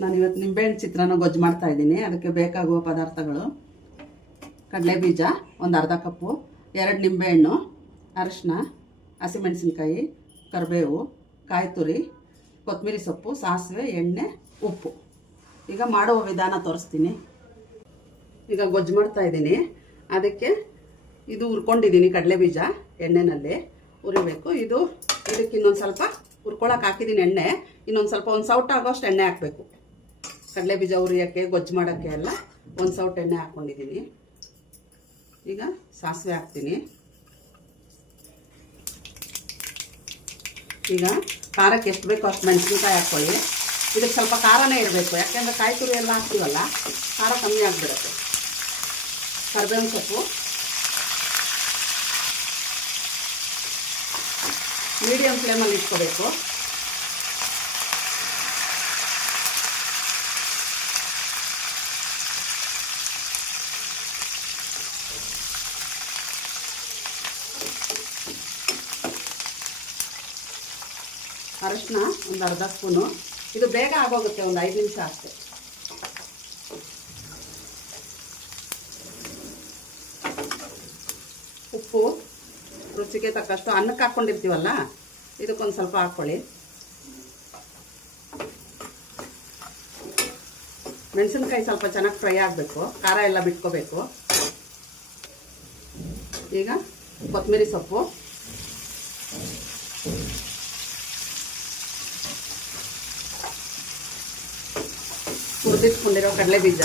ನಾನು ಇವತ್ತು ನಿಂಬೆಹಣ್ಣು ಚಿತ್ರಾನ್ನ ಗೊಜ್ಜು ಮಾಡ್ತಾ ಇದ್ದೀನಿ. ಅದಕ್ಕೆ ಬೇಕಾಗುವ ಪದಾರ್ಥಗಳು: ಕಡಲೆ ಬೀಜ ಒಂದು ಅರ್ಧ ಕಪ್ಪು, 2 ನಿಂಬೆಹಣ್ಣು, ಅರಿಶಿನ, ಹಸಿಮೆಣಸಿನ್ಕಾಯಿ, ಕರಿಬೇವು, ಕಾಯಿ ತುರಿ, ಕೊತ್ತಂಬರಿ ಸೊಪ್ಪು, ಸಾಸಿವೆ, ಎಣ್ಣೆ, ಉಪ್ಪು. ಈಗ ಮಾಡುವ ವಿಧಾನ ತೋರಿಸ್ತೀನಿ. ಈಗ ಗೊಜ್ಜು ಮಾಡ್ತಾ ಇದ್ದೀನಿ. ಅದಕ್ಕೆ ಇದು ಹುರ್ಕೊಂಡಿದ್ದೀನಿ. ಕಡಲೆ ಬೀಜ ಎಣ್ಣೆನಲ್ಲಿ ಹುರಿಬೇಕು. ಇದಕ್ಕೆ ಇನ್ನೊಂದು ಸ್ವಲ್ಪ ಹುರ್ಕೊಳಕ್ಕೆ ಹಾಕಿದ್ದೀನಿ ಎಣ್ಣೆ. ಇನ್ನೊಂದು ಸ್ವಲ್ಪ ಒಂದು ಸೌಟ್ ಆಗೋಷ್ಟು ಎಣ್ಣೆ ಹಾಕಬೇಕು. ಕಡಲೆ ಬೀಜ ಹುರಿಯೋಕ್ಕೆ ಗೊಜ್ಜು ಮಾಡೋಕ್ಕೆ ಎಲ್ಲ ಒಂದು ಸೌಟ್ ಎಣ್ಣೆ ಹಾಕ್ಕೊಂಡಿದ್ದೀನಿ. ಈಗ ಸಾಸಿವೆ ಹಾಕ್ತೀನಿ. ಈಗ ಖಾರಕ್ಕೆ ಎಷ್ಟು ಬೇಕೋ ಅಷ್ಟು ಮೆಣಸಿನ್ಕಾಯಿ ಹಾಕ್ಕೊಳ್ಳಿ. ಇದಕ್ಕೆ ಸ್ವಲ್ಪ ಖಾರನೇ ಇರಬೇಕು, ಯಾಕೆಂದರೆ ಕಾಯಿ ತುರಿ ಎಲ್ಲ ಹಾಕ್ತೀವಲ್ಲ, ಖಾರ ಕಮ್ಮಿ ಆಗಿಬಿಡುತ್ತೆ. ಕರಿಬೇವಿನ ಸೊಪ್ಪು ಮೀಡಿಯಂ ಫ್ಲೇಮಲ್ಲಿ ಇಟ್ಕೋಬೇಕು. ಅರಿಶಿನ ಒಂದು ಅರ್ಧ ಸ್ಪೂನು. ಇದು ಬೇಗ ಆಗೋಗುತ್ತೆ, ಒಂದು 5 ನಿಮಿಷ ಅಷ್ಟೇ. ಉಪ್ಪು ರುಚಿಗೆ ತಕ್ಕಷ್ಟು. ಅನ್ನಕ್ಕೆ ಹಾಕ್ಕೊಂಡಿರ್ತೀವಲ್ಲ, ಇದಕ್ಕೊಂದು ಸ್ವಲ್ಪ ಹಾಕ್ಕೊಳ್ಳಿ. ಮೆಣಸಿನ್ಕಾಯಿ ಸ್ವಲ್ಪ ಚೆನ್ನಾಗಿ ಫ್ರೈ ಆಗಬೇಕು, ಖಾರ ಎಲ್ಲ ಬಿಟ್ಕೋಬೇಕು. ಈಗ ಕೊತ್ತಂಬರಿ ಸೊಪ್ಪು, ಹುರಿದಿಟ್ಕೊಂಡಿರೋ ಕಡಲೆ ಬೀಜ.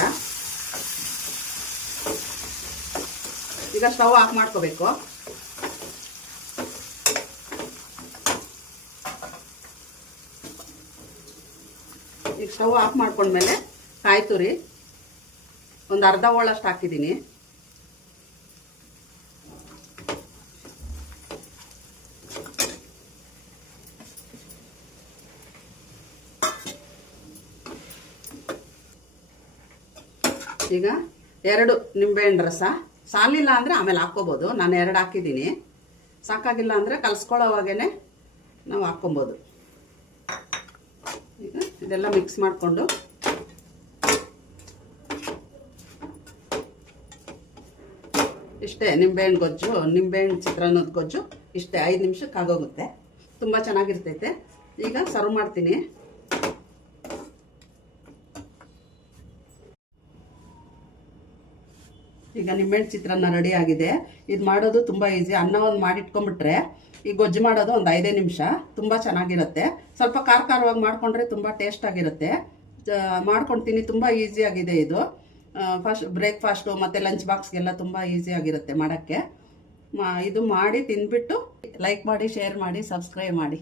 ಈಗ ಸ್ಟವ್ ಆಫ್ ಮಾಡ್ಕೋಬೇಕು. ಈಗ ಸ್ಟವ್ ಆಫ್ ಮಾಡ್ಕೊಂಡ್ಮೇಲೆ ಕಾಯಿ ತುರಿ ಒಂದು ಅರ್ಧ ಹೋಳಷ್ಟು ಹಾಕಿದ್ದೀನಿ. ಈಗ 2 ನಿಂಬೆಹಣ್ಣು ರಸ. ಸಾಲಿಲ್ಲ ಅಂದರೆ ಆಮೇಲೆ ಹಾಕ್ಕೋಬೋದು. ನಾನು 2 ಹಾಕಿದ್ದೀನಿ. ಸಾಕಾಗಿಲ್ಲ ಅಂದರೆ ಕಲಿಸ್ಕೊಳ್ಳೋವಾಗೇ ನಾವು ಹಾಕ್ಕೊಬೋದು. ಈಗ ಇದೆಲ್ಲ ಮಿಕ್ಸ್ ಮಾಡಿಕೊಂಡು ಇಷ್ಟೇ ನಿಂಬೆಹಣ್ಣು ಗೊಜ್ಜು, ನಿಂಬೆಹಣ್ಣು ಚಿತ್ರಾನ್ನದ ಗೊಜ್ಜು ಇಷ್ಟೇ. 5 ನಿಮಿಷಕ್ಕೆ ಆಗೋಗುತ್ತೆ. ತುಂಬ ಚೆನ್ನಾಗಿರ್ತೈತೆ. ಈಗ ಸರ್ವ್ ಮಾಡ್ತೀನಿ. ಈಗ ನಿಂಬೆಹಣ್ಣು ಚಿತ್ರಾನ್ನ ರೆಡಿ ಆಗಿದೆ. ಇದು ಮಾಡೋದು ತುಂಬ ಈಸಿ. ಅನ್ನ ಒಂದು ಮಾಡಿಟ್ಕೊಂಡ್ಬಿಟ್ರೆ ಈ ಗೊಜ್ಜು ಮಾಡೋದು ಒಂದು 5 ನಿಮಿಷ. ತುಂಬ ಚೆನ್ನಾಗಿರುತ್ತೆ. ಸ್ವಲ್ಪ ಖಾರವಾಗಿ ಮಾಡಿಕೊಂಡ್ರೆ ತುಂಬ ಟೇಸ್ಟಾಗಿರುತ್ತೆ. ಮಾಡ್ಕೊಳ್ತೀನಿ. ತುಂಬ ಈಸಿಯಾಗಿದೆ ಇದು. ಬ್ರೇಕ್ಫಾಸ್ಟು ಮತ್ತು ಲಂಚ್ ಬಾಕ್ಸ್ಗೆಲ್ಲ ತುಂಬ ಈಸಿಯಾಗಿರುತ್ತೆ ಮಾಡೋಕ್ಕೆ. ಇದು ಮಾಡಿ ತಿಂದ್ಬಿಟ್ಟು ಲೈಕ್ ಮಾಡಿ, ಶೇರ್ ಮಾಡಿ, ಸಬ್ಸ್ಕ್ರೈಬ್ ಮಾಡಿ.